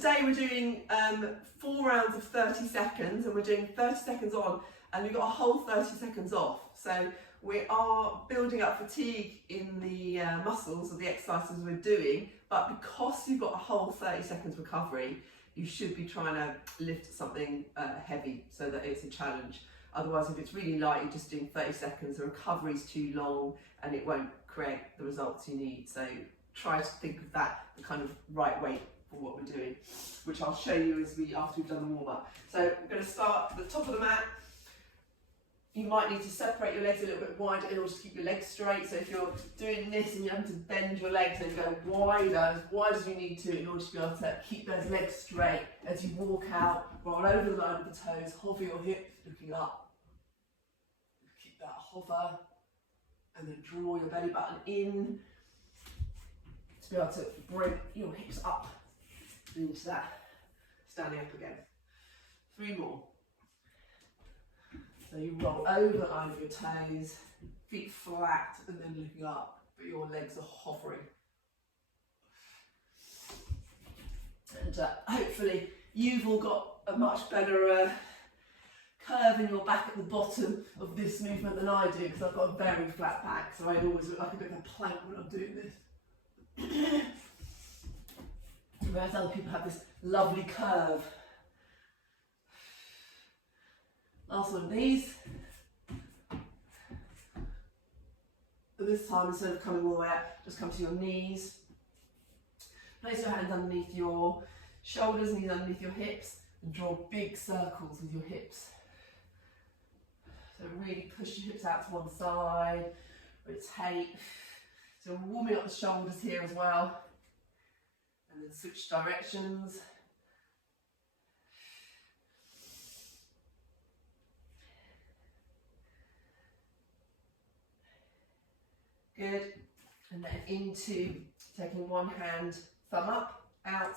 today we're doing 4 rounds of 30 seconds, and we're doing 30 seconds on, and we've got a whole 30 seconds off. So we are building up fatigue in the muscles of the exercises we're doing, but because you've got a whole 30 seconds recovery, you should be trying to lift something heavy so that it's a challenge. Otherwise, if it's really light, you're just doing 30 seconds, the recovery's too long and it won't create the results you need. So try to think of that, the kind of right weight for what we're doing, which I'll show you after we've done the warm up. So we're going to start at the top of the mat. You might need to separate your legs a little bit wider in order to keep your legs straight. So if you're doing this and you have to bend your legs and go wider, as wide as you need to in order to be able to keep those legs straight as you walk out, roll over the line of the toes, hover your hips, looking up. Keep that hover, and then draw your belly button in to be able to bring your hips up into that, standing up again. 3 more. So you roll over the line of your toes, feet flat and then looking up, but your legs are hovering. And hopefully you've all got a much better curve in your back at the bottom of this movement than I do, because I've got a very flat back, so I always look like a bit of a plank when I'm doing this. Whereas other people have this lovely curve. Last one of these. But this time, instead of coming all the way up, just come to your knees. Place your hands underneath your shoulders, knees underneath your hips, and draw big circles with your hips. So really push your hips out to one side, rotate. So we're warming up the shoulders here as well. And then switch directions. Good. And then into taking one hand, thumb up, out,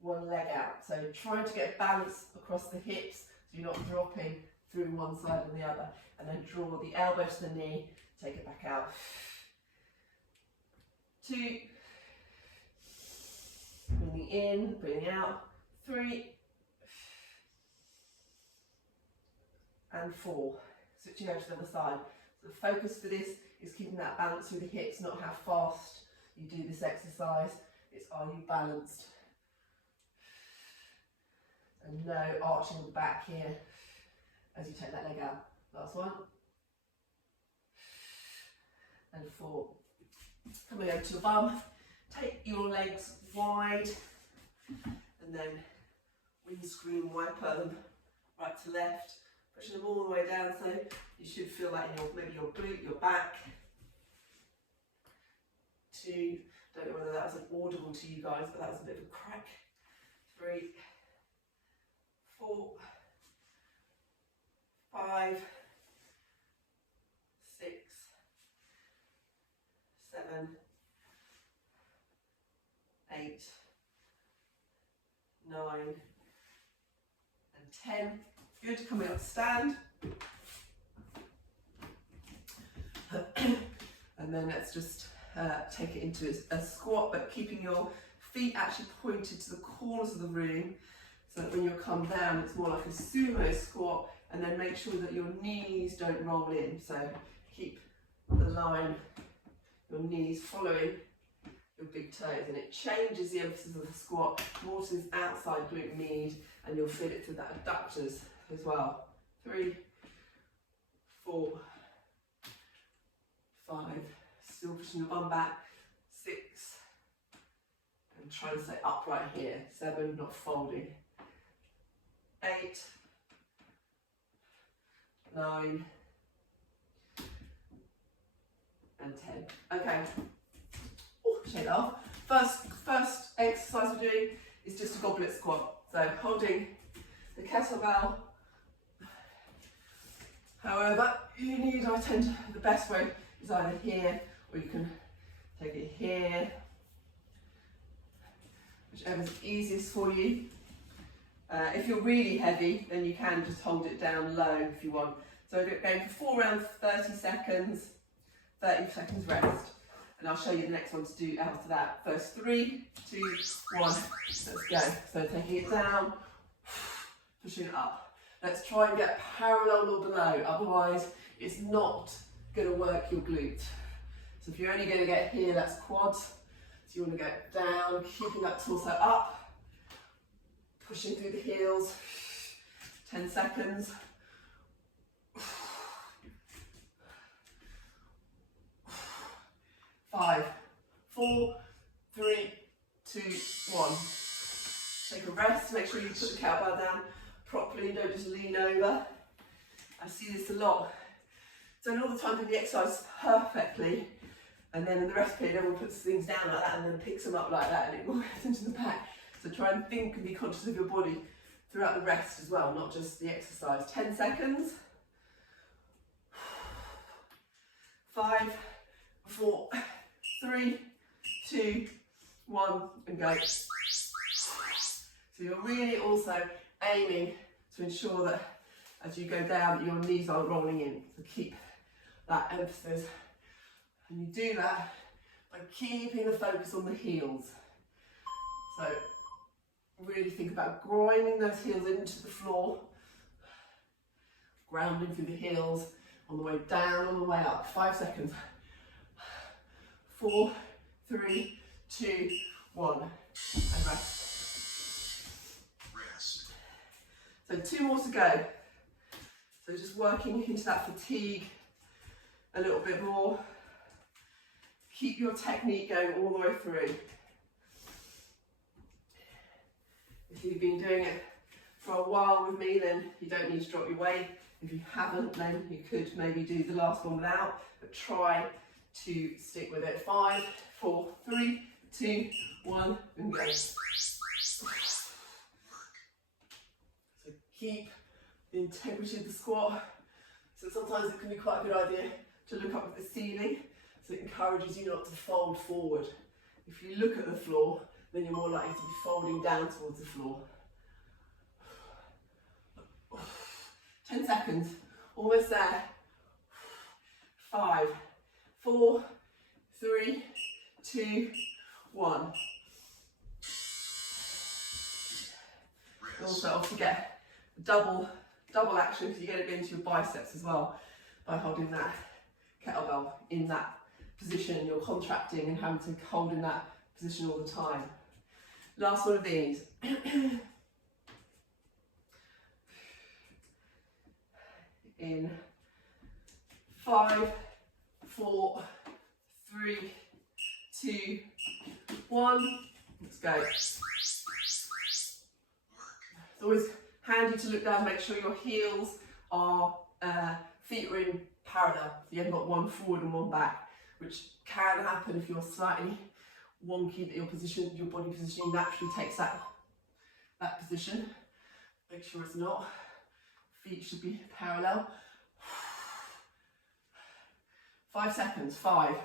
one leg out. So trying to get balance across the hips so you're not dropping through one side and the other. And then draw the elbow to the knee, take it back out. 2. Breathing in, breathing out. 3. And 4. Switching over to the other side. So the focus for this is keeping that balance through the hips, not how fast you do this exercise. It's are you balanced? And no arching the back here as you take that leg out. Last one. And 4. Coming over to your bum. Take your legs wide and then windscreen wiper them right to left. Pushing them all the way down, so you should feel that in maybe your glute, your back. 2, don't know whether that was audible to you guys, but that was a bit of a crack. 3, 4, 5, 6, 7, 8, 9, and 10. Good, coming up to stand. And then let's just take it into a squat, but keeping your feet actually pointed to the corners of the room, so that when you come down, it's more like a sumo squat, and then make sure that your knees don't roll in. So keep the line, your knees following your big toes, and it changes the emphasis of the squat more to this outside glute med, and you'll feel it through that adductors as well. 3, 4, 5, still pushing your bum back. 6, and try to stay upright here. 7, not folding. 8, 9, and 10. Okay. Shake that off. First exercise we're doing is just a goblet squat. So holding the kettlebell. However, the best way is either here, or you can take it here, whichever's easiest for you. If you're really heavy, then you can just hold it down low if you want. So we're going for 4 rounds, 30 seconds, 30 seconds rest. and I'll show you the next one to do after that. First, 3, 2, 1, let's go. So taking it down, pushing it up. Let's try and get parallel or below, otherwise it's not going to work your glute. So if you're only going to get here, that's quads. So you want to get down, keeping that torso up, pushing through the heels, 10 seconds. 5, 4, 3, 2, 1. Take a rest, make sure you put the kettlebell down properly, don't just lean over. I see this a lot. Don't all the time do the exercise perfectly, and then in the rest period everyone puts things down like that and then picks them up like that and it all goes into the back. So try and think and be conscious of your body throughout the rest as well, not just the exercise. 10 seconds. 5, 4, 3, 2, 1, and go. So you're really also aiming to ensure that as you go down, your knees aren't rolling in. So keep that emphasis. And you do that by keeping the focus on the heels. So really think about grinding those heels into the floor, grounding through the heels on the way down, on the way up. 5 seconds. 4, 3, 2, 1, and rest. So 2 more to go. So just working into that fatigue a little bit more. Keep your technique going all the way through. If you've been doing it for a while with me, then you don't need to drop your weight. If you haven't, then you could maybe do the last one without, but try to stick with it. 5, 4, 3, 2, 1, and go. So keep the integrity of the squat. So sometimes it can be quite a good idea to look up at the ceiling, so it encourages you not to fold forward. If you look at the floor, then you're more likely to be folding down towards the floor. 10 seconds, almost there. 5, 4, 3, 2, 1. You also obviously get double action because you get it into your biceps as well by holding that kettlebell in that position. You're contracting and having to hold in that position all the time. Last one of these. In 5, 4, 3, 2, 1. Let's go. It's always handy to look down, make sure your heels are, feet are in parallel. So you haven't got one forward and one back, which can happen if you're slightly wonky that your body positioning naturally takes that position. Make sure it's not. Feet should be parallel. 5 seconds. 5,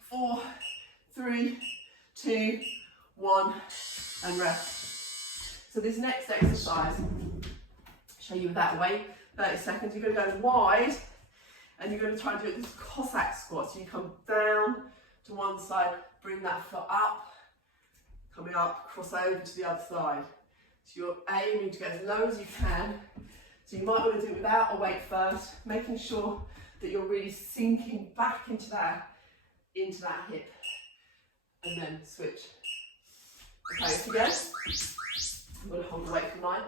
4, 3, 2, 1, and rest. So this next exercise, I'll show you that way. 30 seconds. You're going to go wide, and you're going to try and do this Cossack squat. So you come down to one side, bring that foot up, coming up, cross over to the other side. So you're aiming to get as low as you can. So you might want to do it without a weight first, making sure that you're really sinking back into that hip, and then switch. Okay, so again, I'm going to hold the weight for 9.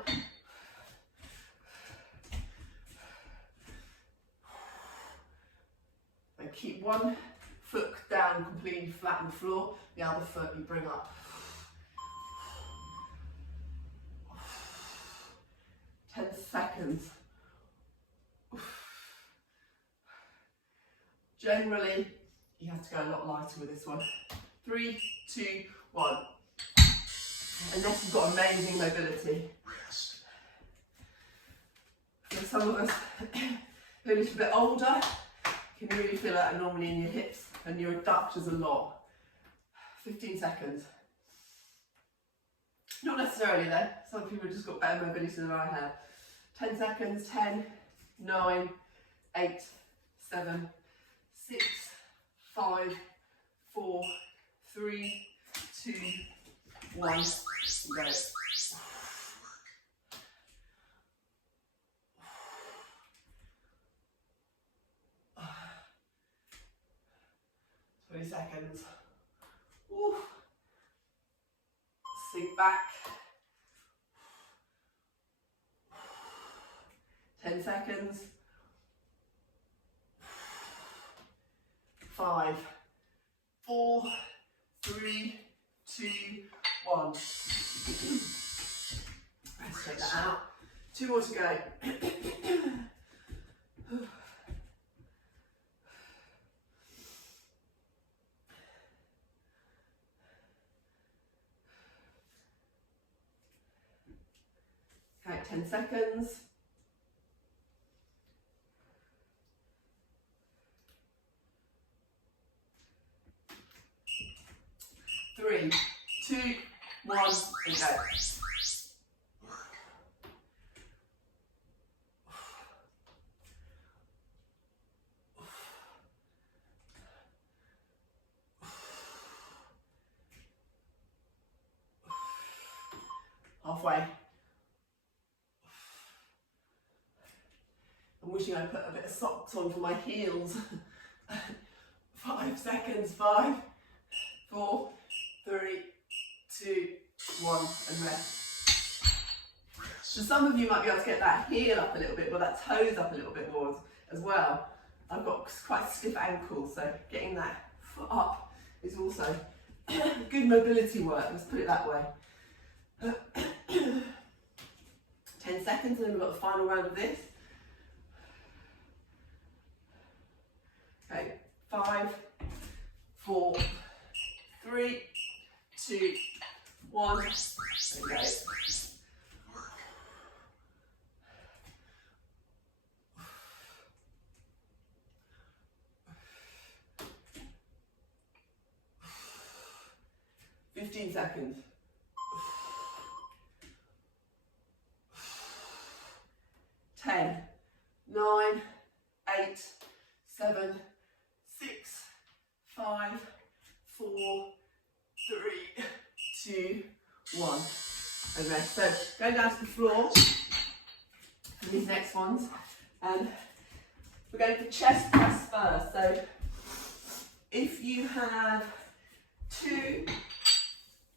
And keep one foot down completely flat on the floor, the other foot you bring up. 10 seconds. Generally, you have to go a lot lighter with this one. 3, 2, 1. Unless you've got amazing mobility. For some of us who are a little bit older, you can really feel that anomaly in your hips and your adductors a lot. 15 seconds. Not necessarily though, some people have just got better mobility than I have. 10 seconds, 10, 9, 8, 7, 6, 5, 4, 3, 2, 1, go. 20 seconds. Woo. Sink back. 10 seconds. 5, 4, 3, 2, 1. Let's take that out. 2 more to go. Okay, 10 seconds. 3, 2, 1, and go. Halfway. I'm wishing I put a bit of socks on for my heels. 5 seconds. 5, 4, 3, 2, 1, and rest. So some of you might be able to get that heel up a little bit, or that toes up a little bit more as well. I've got quite stiff ankles, so getting that foot up is also good mobility work, let's put it that way. 10 seconds, and then we've got the final round of this. Okay, 5, 4, 3, 2, 1, and go. Fifteen seconds. 10, 9, 8, 7, 6, 5, 4, 3, 2, 1, and rest. So going down to the floor for these next ones, and we're going for chest press first. So if you have 2,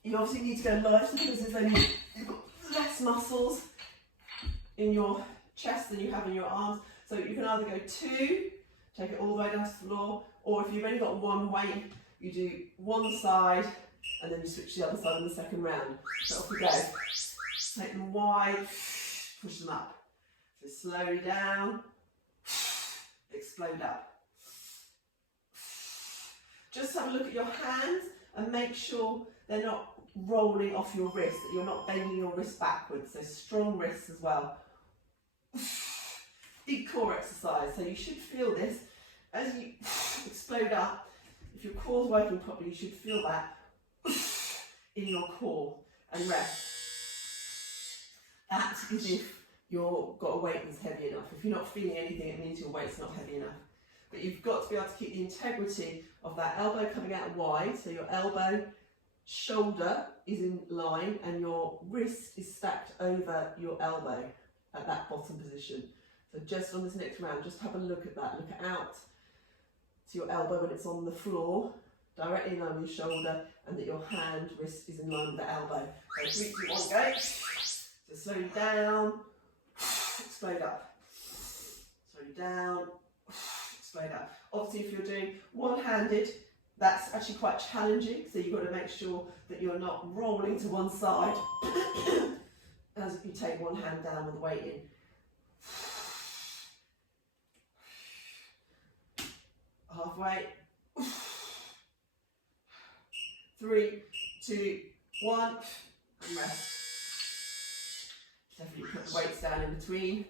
you obviously need to go lighter because there's only, you've got less muscles in your chest than you have in your arms. So you can either go 2, take it all the way down to the floor, or if you've only got 1 weight, you do 1 side and then you switch to the other side in the second round. So off we go. Take them wide, push them up. So slowly down, explode up. Just have a look at your hands and make sure they're not rolling off your wrist, that you're not bending your wrist backwards. So strong wrists as well. Big core exercise, so you should feel this as you explode up. If your core's working properly, you should feel that in your core, and rest. That's as if you've got a weight that's heavy enough. If you're not feeling anything, it means your weight's not heavy enough. But you've got to be able to keep the integrity of that elbow coming out wide, so your elbow, shoulder is in line and your wrist is stacked over your elbow at that bottom position. So just on this next round, just have a look at that. Look out to your elbow when it's on the floor, directly in line with your shoulder, and that your hand, wrist is in line with the elbow. So 3, 2, 1, go. So slowly down, explode up. Slowly down, explode up. Obviously, if you're doing one-handed, that's actually quite challenging, so you've got to make sure that you're not rolling to one side as you take one hand down with the weight in. Halfway. 3, 2, 1, and rest. Definitely put the weights down in between,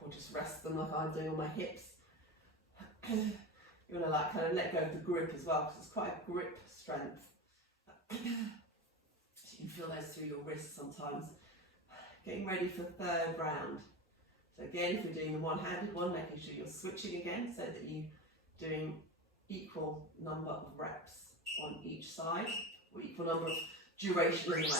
or just rest them like I'm doing on my hips. You want to like kind of let go of the grip as well, because it's quite a grip strength. So you can feel those through your wrists sometimes. Getting ready for third round. So again, if you're doing the one-handed one, making sure you're switching again so that you're doing equal number of reps on each side, or equal number of duration anyway.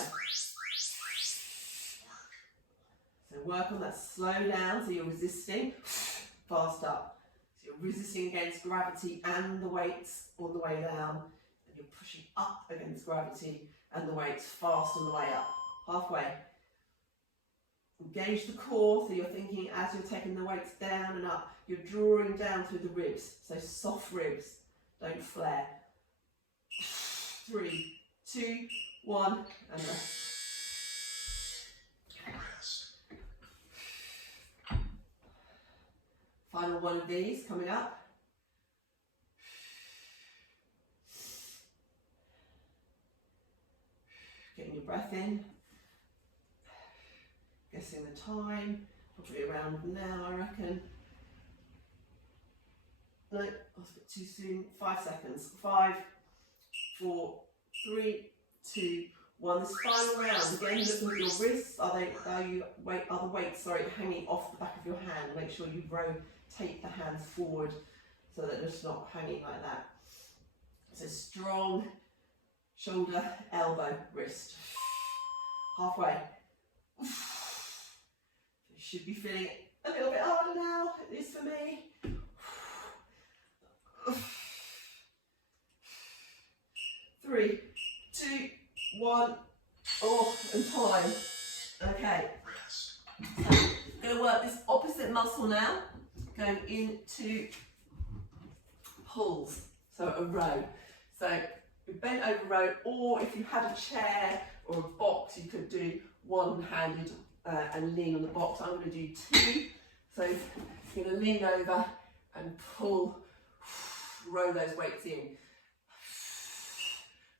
So work on that, slow down so you're resisting, fast up. So you're resisting against gravity and the weights on the way down, and you're pushing up against gravity and the weights fast on the way up. Halfway. Engage the core, so you're thinking as you're taking the weights down and up, you're drawing down through the ribs, so soft ribs, don't flare. 3, 2, 1, and rest. Final one of these coming up. Getting your breath in. Guessing the time, probably around now I reckon. No, that was a bit too soon. 5 seconds. 5, 4, 3, 2, 1. This final round, again look at your wrists. Are the weights hanging off the back of your hand? Make sure you rotate the hands forward so that it's not hanging like that. So strong shoulder, elbow, wrist. Halfway. You should be feeling it a little bit harder now, at least for me. 3, 2, 1, and time. Okay, so I'm going to work this opposite muscle now, going into pulls, so a row. So we bent over row, or if you had a chair or a box, you could do one-handed and lean on the box. I'm going to do 2. So you're going to lean over and pull, row those weights in.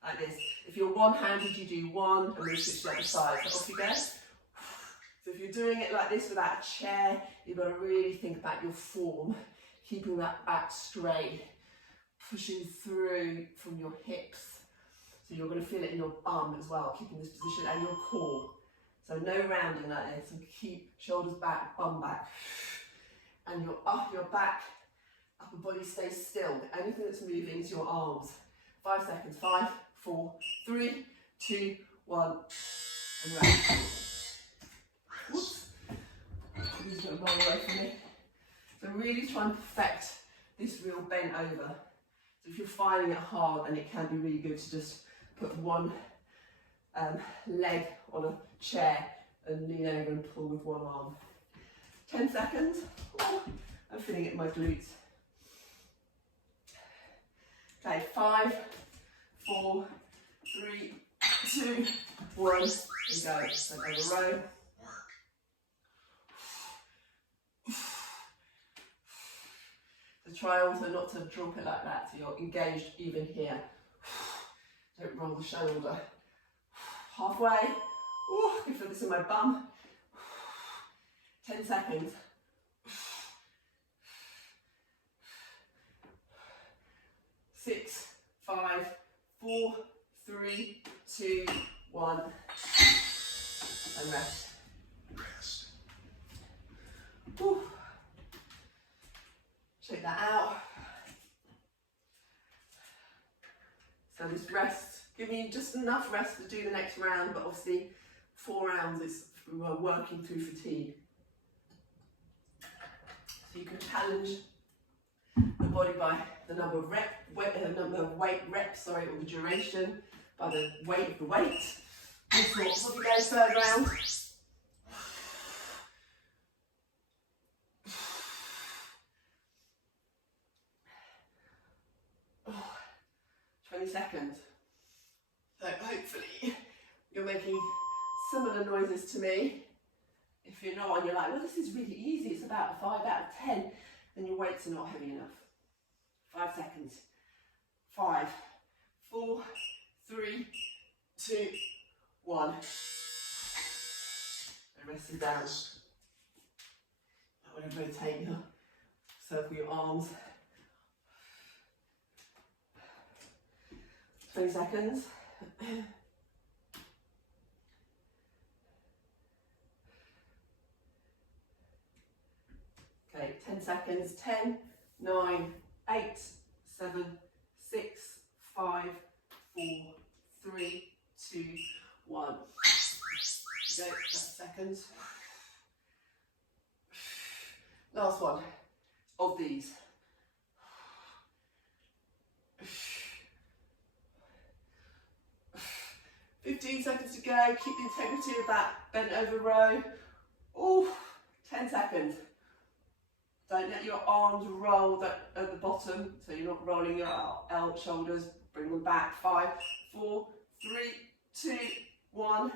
Like this. If you're one-handed, you do 1 and then switch to the other side. So off you go. So if you're doing it like this without a chair, you've got to really think about your form, keeping that back straight, pushing through from your hips. So you're going to feel it in your bum as well, keeping this position, and your core. So no rounding like this, and keep shoulders back, bum back. And your back, upper body stays still. The only thing that's moving is your arms. 5 seconds. 5, 4, 3, 2, 1, and rest. Whoops. This is going to roll away from me. So really try and perfect this real bent over. So if you're finding it hard, then it can be really good to just put one leg on a chair and lean over and pull with one arm. 10 seconds. Oh, I'm feeling it in my glutes. Okay, 5, 4, 3, 2, 1, and go. So over row. So try also not to drop it like that, so you're engaged even here. Don't roll the shoulder. Halfway. Ooh, I can feel this in my bum. 10 seconds. 6, 5, 4, 3, 2, 1, and rest. Whew. Shake that out. So this rest, giving you just enough rest to do the next round, but obviously 4 rounds is we were working through fatigue. So you can challenge the body by the number of weight reps, or the duration, by the weight of the weight. All sorts. Off you go, third round. 20 seconds. So hopefully you're making similar noises to me. If you're not, and you're like, well, this is really easy, it's about a 5 out of 10, then your weights are not heavy enough. 5 seconds. 5, 4, 3, 2, 1. And rest it down. I want to rotate your circle your arms. 20 seconds. Okay, 10 seconds. 10, 9, 8, 7, 6, 5, 4, 3, 2, 1. Go, 30 seconds. Last one of these. 15 seconds to go. Keep the integrity of that bent over row. Ooh, 10 seconds. Don't let your arms roll at the bottom, so you're not rolling your shoulders. Bring them back. 5, 4, 3, 2, 1,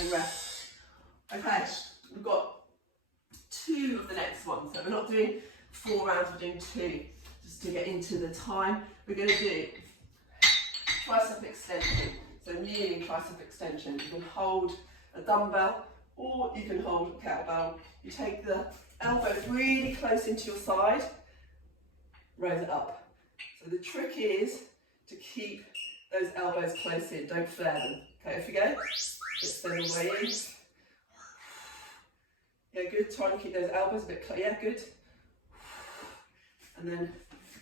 and rest. Okay, we've got 2 of the next one, so we're not doing 4 rounds, we're doing 2. Just to get into the time, we're going to do tricep extension. So kneeling tricep extension. You can hold a dumbbell or you can hold a kettlebell. You take the elbows really close into your side, raise it up. So the trick is to keep those elbows close in, don't flare them. Okay, off you go. Extend the way in. Yeah, good. Try and keep those elbows a bit close. Yeah, good. And then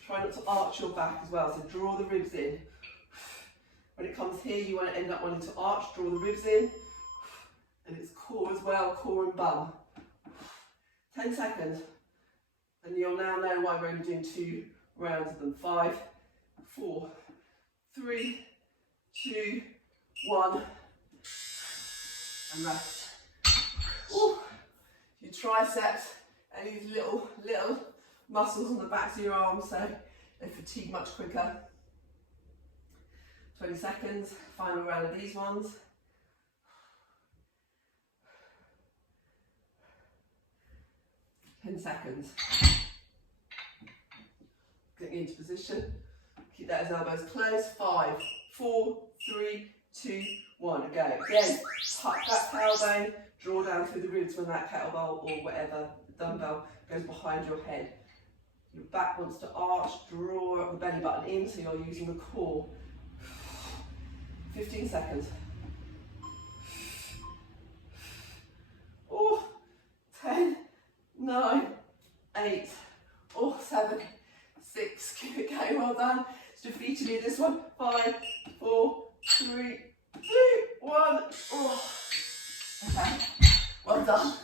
try not to arch your back as well. So draw the ribs in. When it comes here, you want to end up wanting to arch, draw the ribs in. And it's core as well, core and bum. 10 seconds. And you'll now know why we're only doing 2 rounds of them. 5, 4, 3, 2, 1. And rest. Ooh. Your triceps and these little muscles on the backs of your arms, so they fatigue much quicker. 20 seconds, final round of these ones. Ten seconds. Getting into position. Keep those elbows close. 5, 4, 3, 2, 1. Go. Again, tuck that tailbone, draw down through the ribs when that kettlebell or whatever, the dumbbell, goes behind your head. Your back wants to arch, draw up the belly button in so you're using the core. 15 seconds. Oh, 10, 9, 8, 7, 6, keep it going, well done. It's defeated in this one. 5, 4, 3, 2, 1. Oh. Okay, well done.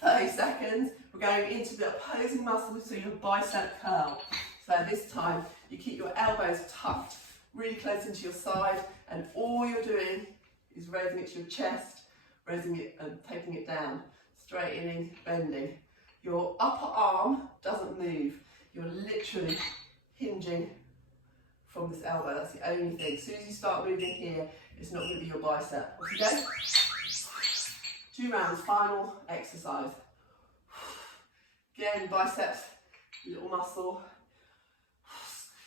30 seconds. We're going into the opposing muscles, so your bicep curl. So this time, you keep your elbows tucked really close into your side, and all you're doing is raising it to your chest, raising it and taking it down, straightening, bending. Your upper arm doesn't move. You're literally hinging from this elbow. That's the only thing. As soon as you start moving here, it's not going to be your bicep. Off you go. 2 rounds, final exercise. Again, biceps, little muscle.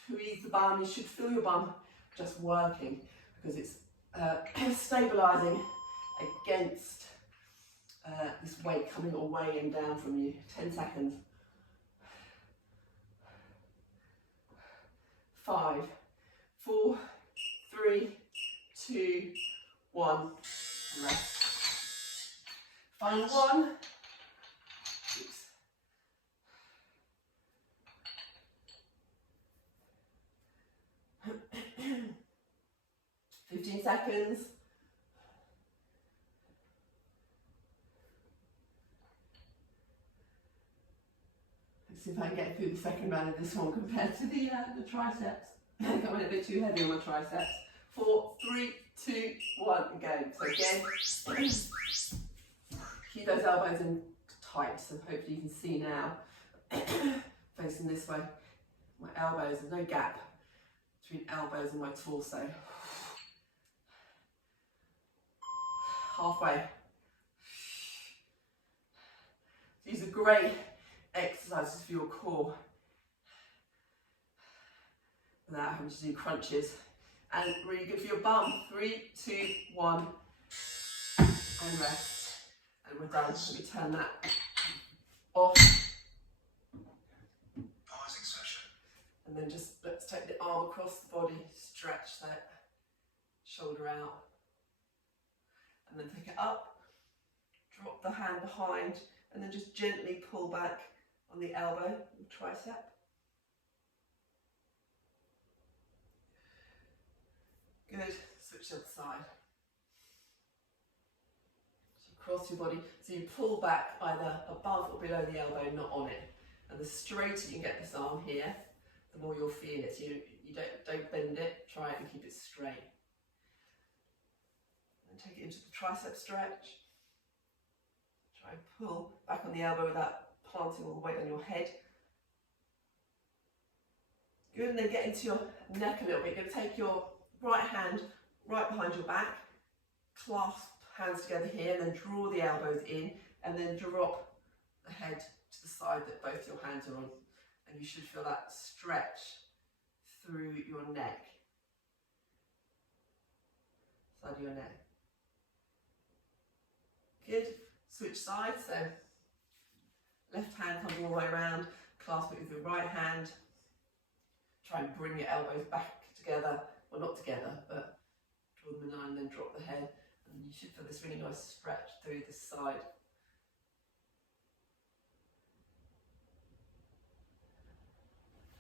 Squeeze the bum. You should feel your bum just working because it's stabilising against this weight coming all weighing down from you. 10 seconds. 5, 4, 3, 2, 1. Rest. Final one. 15 seconds. Let's see if I can get through the second round of this one compared to the triceps. I went a bit too heavy on my triceps. 4, 3, 2, 1, and go. So again, keep those elbows in tight, so hopefully you can see now. Facing this way, my elbows, there's no gap between elbows and my torso. Halfway. These are great exercises for your core without having to do crunches, and really good for your bum. 3, 2, 1, and rest. And we're done. Let me turn that off. Pausing session. And then just let's take the arm across the body, stretch that shoulder out. And then take it up, drop the hand behind, and then just gently pull back on the elbow, the tricep. Good. Switch to the other side. So you cross your body, so you pull back either above or below the elbow, not on it. And the straighter you can get this arm here, the more you'll feel it. So you don't bend it, try it and keep it straight. And take it into the tricep stretch. Try and pull back on the elbow without planting all the weight on your head. Good, and then get into your neck a little bit. You're going to take your right hand right behind your back, clasp hands together here, and then draw the elbows in, and then drop the head to the side that both your hands are on. And you should feel that stretch through your neck, side of your neck. Good. Switch sides, so left hand comes all the way around, clasp it with your right hand. Try and bring your elbows back together, well not together, but draw them in line and then drop the head. And you should feel this really nice stretch through this side.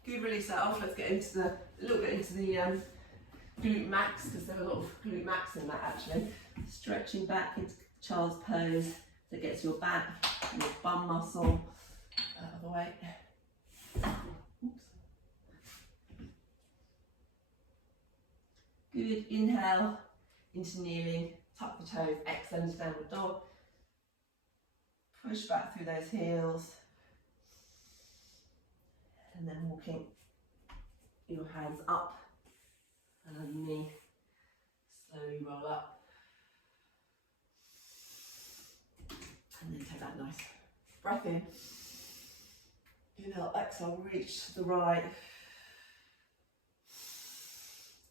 Good, release that off. Let's get into a little bit into the glute max, because there are a lot of glute max in that actually. Stretching back into child's pose, so it gets your back, your bum muscle out of the way. Oops. Good, inhale into kneeling, tuck the toes, exhale into downward dog. Push back through those heels. And then walking your hands up and underneath, slowly roll up. And then take that nice breath in. Inhale, exhale, reach to the right.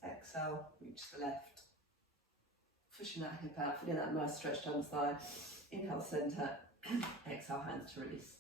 Exhale, reach to the left. Pushing that hip out, feeling that nice stretch down the side. Inhale, centre. Exhale, hands to release.